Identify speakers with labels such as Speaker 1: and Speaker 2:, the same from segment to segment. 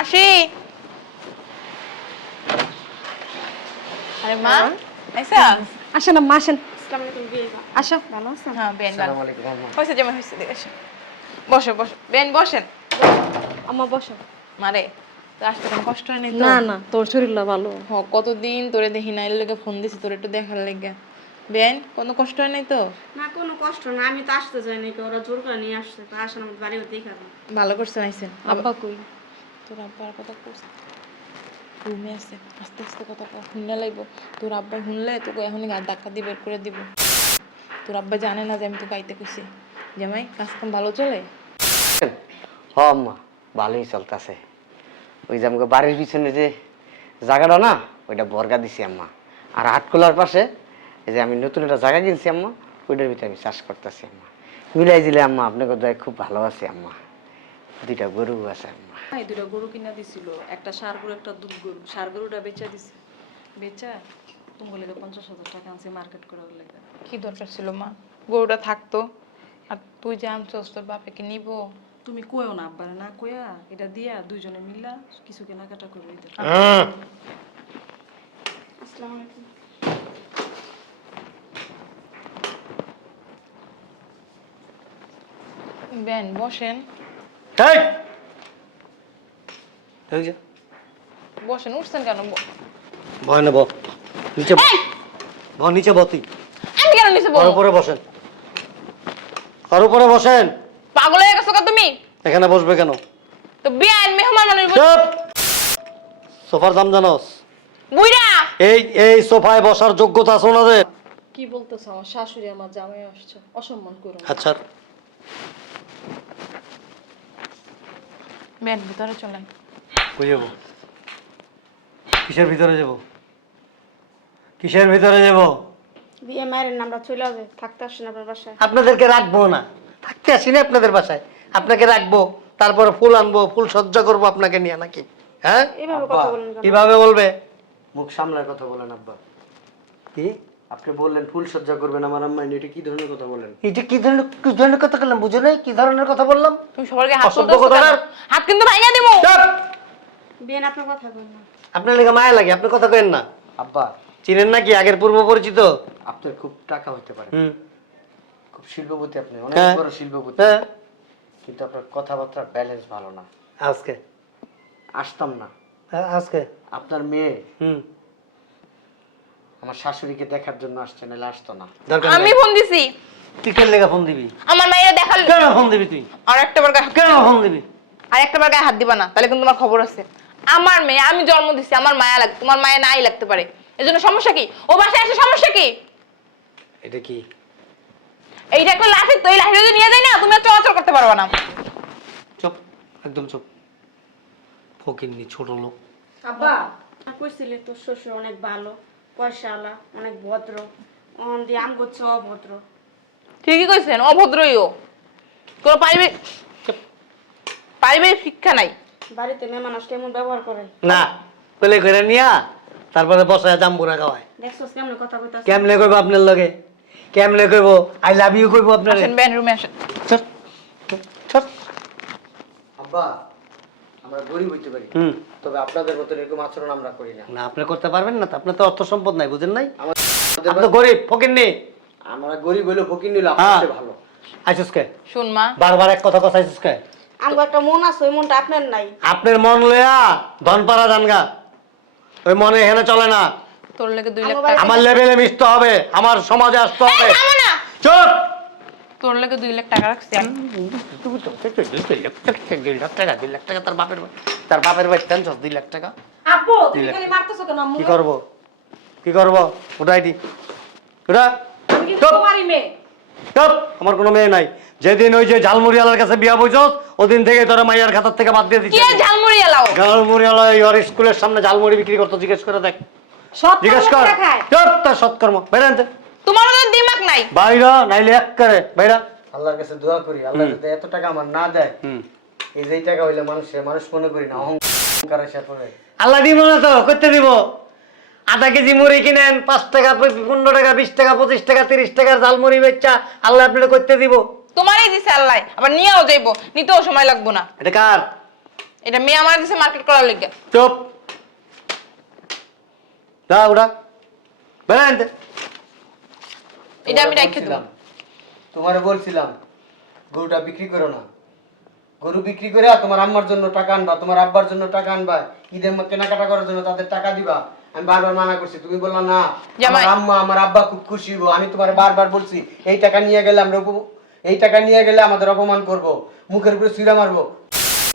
Speaker 1: আসি। আরে মা আইসা?
Speaker 2: আসেন। আম্মা আসেন আসো। ভালো আছেন
Speaker 1: হ্যাঁ বেন ভালো
Speaker 3: আসসালামু আলাইকুম আম্মা।
Speaker 1: হয়েছে যেমন হয়েছে আসো। বসো বসো। বেন বসেন।
Speaker 2: আম্মা বসো।
Speaker 1: মারে আসতে কোনো কষ্ট হয় নাই
Speaker 2: না না তোর শরীরটা ভালো।
Speaker 1: হ কতদিন তোরে দেখি না এর লেগে ফোন দিছি তোর একটু দেখার লেগে। বেন কোনো কষ্ট হয় নাই তো?
Speaker 4: না কোনো কষ্ট না আমি তো আসতে যাই নাকি ওরা জোর করে নিয়ে আসছে তো আসেন আমার বাড়িও দেখা
Speaker 1: ভালো করছেন আইসেন।
Speaker 2: আব্বা কই?
Speaker 1: তোর আব্বার কথা করছে রুমে আছে, আস্তে আস্তে কথা কর শুনলে লাগবো। তোর আব্বা শুনলে তোকে এখনই গা ধাক্কা দিয়ে বের করে দিব। তোর আব্বা জানে না যে আমি তোকে আইতে কইছি। জামাই কাজ কাম ভালো চলে?
Speaker 3: হ আম্মা, ভালোই চলতেছে। ওই যে আমাকে বাড়ির পিছনে যে জায়গাটা না, ওইটা বর্গা দিছি আম্মা। আর আটকোলার পাশে, এই যে আমি নতুন একটা জায়গা কিনছি আম্মা, ওইটার ভিতরে আমি চাষ করতেছি আম্মা। মিলাই দিলে আম্মা, আপনাকে দয়া খুব ভালো আছে আম্মা। দুইটা গরু আছে।
Speaker 2: এই দুটো গরু কিনা দিছিল একটা সার গরু একটা দুধ গরু। সার গরুটা বেচা দিছে। বেচা? তুমি বলে পঞ্চাশ হাজার টাকা আনছে মার্কেট করার লেগে।
Speaker 1: কি দরকার ছিল মা? গরুটা থাকতো। আর তুই যে আনছস তোর বাপে কি নিব।
Speaker 2: তুমি কইও না আব্বারে না কইয়া এটা দিয়া দুইজনে মিল্লা কিছু কেনাকাটা করে দিতে
Speaker 4: আসসালামু আলাইকুম।
Speaker 1: বেন বসেন। বসেন উঠছেন কেন ব-
Speaker 5: ভয় নেব নিচে ব- ব নিচে বতি
Speaker 1: আমি কেন নিচে
Speaker 5: ওর
Speaker 1: বলো
Speaker 5: উপরে বসেন ওর উপরে বসেন।
Speaker 1: পাগল হয়ে গেছো কা তুমি?
Speaker 5: এখানে বসবে কেন?
Speaker 1: তো বিয়ান মেহমান মানুষ
Speaker 5: চুপ! সোফার দাম জানোস?
Speaker 1: বুইরা
Speaker 5: এই এই সোফায় বসার যোগ্যতা আছে ওনাদের।
Speaker 2: কি বলতেছ আমার শাশুড়ি আমার জামাই আসছে। অসম্মান করো।
Speaker 5: আচ্ছা।
Speaker 1: বেন ভিতরে চলেন।
Speaker 5: কই যাব? কিসের ভিতরে যাব? কিসের ভিতরে যাব?
Speaker 4: বিয়ে মায়ের নামটা চলে যাবে থাকতে আসেন আপনার বাসায়।
Speaker 5: আপনাদেরকে রাখব না। থাকতে আসি না আপনাদের বাসায়। আপনাকে রাখব তারপরে ফুল আনব ফুল সজ্জা করব আপনাকে নিয়ে নাকি? হ্যাঁ?
Speaker 4: এইভাবে কথা বলেন
Speaker 5: কীভাবে বলবে?
Speaker 3: মুখ সামলার কথা বলেন আব্বা।
Speaker 5: কি?
Speaker 3: আপনি বললেন ফুল সজ্জা করবেন আমার আম্মা। এটা কি ধরনের কথা বলেন?
Speaker 5: এটা কি ধরনের কি ধরনের কথা বললাম? বুঝো নাই কি ধরনের কথা বললাম?
Speaker 1: তুমি সবাইকে হাত
Speaker 5: অসভ্য
Speaker 1: তুলতেছো কেন? হাত কিন্তু ভাঙা দিব।
Speaker 5: চুপ!
Speaker 4: বিয়ে আপনার কথা বলেন না।
Speaker 5: আপনার লেগে মায়া লাগে আপনি কথা কেন না।
Speaker 3: আব্বা।
Speaker 5: চিনেন নাকি আগের পূর্ব পরিচিত?
Speaker 3: আপনার খুব টাকা হতে পারে।
Speaker 5: হুম।
Speaker 3: খুব শিল্পপতি আপনি অনেক
Speaker 5: হ্যাঁ।
Speaker 3: বড় শিল্পপতি।
Speaker 5: হ্যাঁ।
Speaker 3: কিন্তু আপনার কথাবার্তার ব্যালেন্স ভালো না।
Speaker 5: আজকে।
Speaker 3: আসতাম না।
Speaker 5: হ্যাঁ, আজকে।
Speaker 3: আপনার মেয়ে
Speaker 5: হুম।
Speaker 3: আমার শাশুড়িকে দেখার জন্য আসছে নাহলে আসতো না।
Speaker 5: দরকার
Speaker 1: আমি
Speaker 5: নেই।
Speaker 1: ফোন দিছি।
Speaker 5: তুই কেন লেগে ফোন দিবি?
Speaker 1: আমার মায়ের দেখাল
Speaker 5: কেন ফোন দিবি তুই?
Speaker 1: আর একটা বার গায়ে-
Speaker 5: কেন ফোন দিবি?
Speaker 1: আর একটা বার গায়ে হাত দিবা না তাহলে কিন্তু তোমার খবর আছে। আমার মেয়ে আমি জন্ম দিছি আমার মায়া লাগে তোমার মায়া নাই লাগতে পারে। এজন্য সমস্যা কি? ও বাসায় এসে সমস্যা কি?
Speaker 5: এটা কি?
Speaker 1: এইটা একটা লাঠি তো এই লাঠি যদি নিয়ে যায় না তুমি আর চলাচল করতে পারবে না।
Speaker 5: চুপ একদম চুপ। ফকিরনি ছোট লোক।
Speaker 4: আব্বা কইছিলে তোর শ্বশুর অনেক ভালো। পয়সাওয়ালা অনেক ভদ্র। অন দিয়ে আম করছে অভদ্র।
Speaker 1: ঠিকই কইছেন অভদ্রই ও কোনো পারিবারিক পারিবারিক শিক্ষা নাই।
Speaker 4: বাড়িতে মেহমান আসলে এমন ব্যবহার করে।
Speaker 5: না পেলে করে নিয়া তারপরে বসায় জাম্বুরা খাওয়ায়।
Speaker 4: দেখছোস কেমন কথা কইতাছে।
Speaker 5: কেমনে কইব আপনার লগে? কেমনে কইব? আই লাভ ইউ কইব আপনার?
Speaker 1: আসেন ব্যান রুমে আসেন।
Speaker 5: চট চট
Speaker 3: আব্বা। আমরা গরিব হইতে পারি। তবে আপনাদের মতো এরকম আচরণ আমরা করি না।
Speaker 5: না আপনি করতে পারবেন না আপনার তো অর্থ সম্পদ নাই বুঝেন নাই?
Speaker 3: আমাদের
Speaker 5: গরিব ফকির নেই
Speaker 3: আমরা গরিব হইলেও ফকির নিলে
Speaker 5: হ্যাঁ।
Speaker 3: আপনার ভালো।
Speaker 5: আইসুস কে?
Speaker 1: শুন মা।
Speaker 5: বারবার এক কথা কথা আইসুস কে?
Speaker 4: আমার একটা মন আছে ওই মনটা আপনার নাই।
Speaker 5: আপনার মন লয়া ধনপাড়া জানগা ওই মনে এখানে চলে না।
Speaker 1: তোর লেগে দুই লাখ
Speaker 4: আমার
Speaker 1: টাকা
Speaker 5: আমার লেভেলে মিশতে হবে আমার সমাজে আসতে হবে। চুপ!
Speaker 1: তোর লেগে দুই লাখ টাকা রাখছি। আমি।
Speaker 5: দুই লাখ টাকা দুই লাখ টাকা তার বাপের তার বাপের বাড়ি টেনশন দুই লাখ টাকা?
Speaker 2: আব্বু তুমি খালি মারতেছো কেন
Speaker 5: কি করব? কি করব? ওটা
Speaker 2: তোমারই মেয়ে।
Speaker 5: আমার কোনো মেয়ে নাই। যেদিন ওই যে ঝালমুড়িয়ালার কাছে বিয়া বইছস ওদিন থেকে তোরা মাইয়ার খাতার থেকে বাদ দিয়ে
Speaker 1: কি
Speaker 5: দিচ্ছি ওর স্কুলের সামনে ঝালমুড়ি বিক্রি করতো জিজ্ঞেস করে দেখ।
Speaker 2: সব
Speaker 5: জিজ্ঞেস কর। চুপ তার সৎকর্ম বাইরে আনতে
Speaker 1: তোমার মতো দিমাগ নাই।
Speaker 5: বাইরা নাইলে এক করে বাইরা।
Speaker 3: আল্লাহর কাছে দোয়া করি আল্লাহ যাতে এত টাকা আমার না দেয়। এই যে টাকা হইলে মানুষের মানুষ মনে করি না অহংকারের সাথে
Speaker 5: আল্লাহ দিব না তো করতে দিব। আধা কেজি মুড়ি কিনেন পাঁচ টাকা পনেরো টাকা বিশ টাকা পঁচিশ টাকা তিরিশ টাকার জাল মুড়ি বেচা আল্লাহ আপনার করতে দিব।
Speaker 1: তোমারই দিছে আল্লাহ আবার নিয়েও যাইবো নিতেও সময় লাগবো না।
Speaker 5: এটা কার?
Speaker 1: এটা মেয়ে আমার দিছে মার্কেট করার লেগে।
Speaker 5: চুপ। যা ওটা বেড়া
Speaker 1: এটা আমি রেখে দেবো।
Speaker 3: তোমারে বলছিলাম গরুটা বিক্রি করো না। গরু বিক্রি করে তোমার আম্মার জন্য টাকা আনবা তোমার আব্বার জন্য টাকা আনবা ঈদের মধ্যে কেনাকাটা করার জন্য তাদের টাকা দিবা। আমি বারবার মানা করছি তুমি বললা না আমার আম্মা আমার আব্বা খুব খুশি হইবো। আমি তোমার বারবার বলছি এই টাকা নিয়ে গেলে আমরা এই টাকা নিয়ে গেলে আমাদের অপমান করব। মুখের উপরে সিরা মারবো।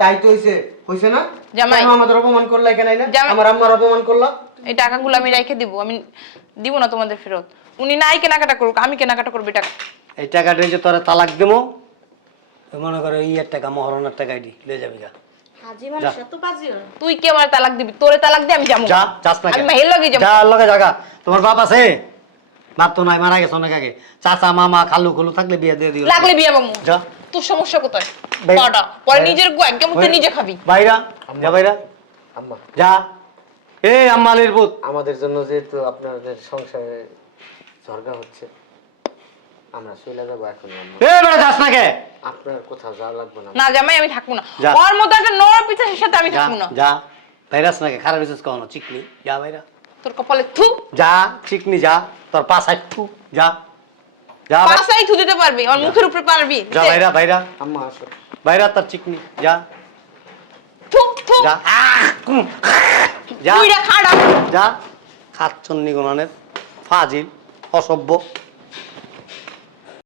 Speaker 3: তাই তো হইছে। হইছে না?
Speaker 1: জামাই।
Speaker 3: কেন আমাদের অপমান করলা এখানে না আমার আম্মার অপমান করলা?
Speaker 1: এই টাকাগুলো আমি রেখে দিব। আমি দিব না তোমাদের ফেরত। উনি নাই কেনাকাটা করুক আমি কেনাকাটা করব এই টাকা
Speaker 5: এই টাকাটা যে তোরা তালাক দেবো তুই মনে করো ইয়ের টাকা মহরণের টাকা এটি লিয়ে যাবি গা।
Speaker 4: হাজি মানুষ এত বাজি হয়
Speaker 1: তুই কি আমার তালাক দিবি? তোরে তালাক দিয়ে আমি যাব।
Speaker 5: যা যাস না
Speaker 1: আমি
Speaker 5: কেন?
Speaker 1: মাহির লগে যাব।
Speaker 5: যা লগে জাগা তোমার বাপ আছে? বাপ তো নাই মারা গেছে অনেক আগে। চাচা মামা খালু খুলু থাকলে বিয়ে দিয়ে দিও।
Speaker 1: লাগলে বিয়ে
Speaker 5: যা।
Speaker 1: তোর সমস্যা কোথায়? পরে নিজের গু একদম তুই নিজে খাবি।
Speaker 5: বাইরা যা বাইরা
Speaker 3: আম্মা।
Speaker 5: যা। এ আম্মালির পুত।
Speaker 3: আমাদের জন্য যেহেতু আপনাদের সংসারে ঝরগা হচ্ছে। আমরা চলে যাব এখন
Speaker 5: বেড়া যাস না কে?
Speaker 3: আপনার কোথাও যাওয়া লাগবে না।
Speaker 1: না জামাই আমি থাকব না।
Speaker 5: যা।
Speaker 1: ওর মতো একটা নর পিছাসের সাথে আমি
Speaker 5: যা
Speaker 1: থাকব না।
Speaker 5: যা। ভাইরাস নাকি খারাপ বিশেষ কখনো? চিকনি। যা ভাইরা।
Speaker 1: তোর কপালে থু।
Speaker 5: যা চিকনি যা। তোর পা সাইড থু। যা। যা ভাই-
Speaker 1: পাশাই থু দিতে পারবি। আমার মুখের উপরে পারবি।
Speaker 5: যা
Speaker 1: দিতে।
Speaker 5: ভাইরা ভাইরা।
Speaker 3: আম্মা আসো।
Speaker 5: ভাইরা তোর চিকনি। যা।
Speaker 1: থু থু।
Speaker 5: যা। আহ, কুম, যা।
Speaker 1: তুই রা খাড়া
Speaker 5: যা। খাচ্ছন্নি গুণানের। ফাজিল। অসভ্য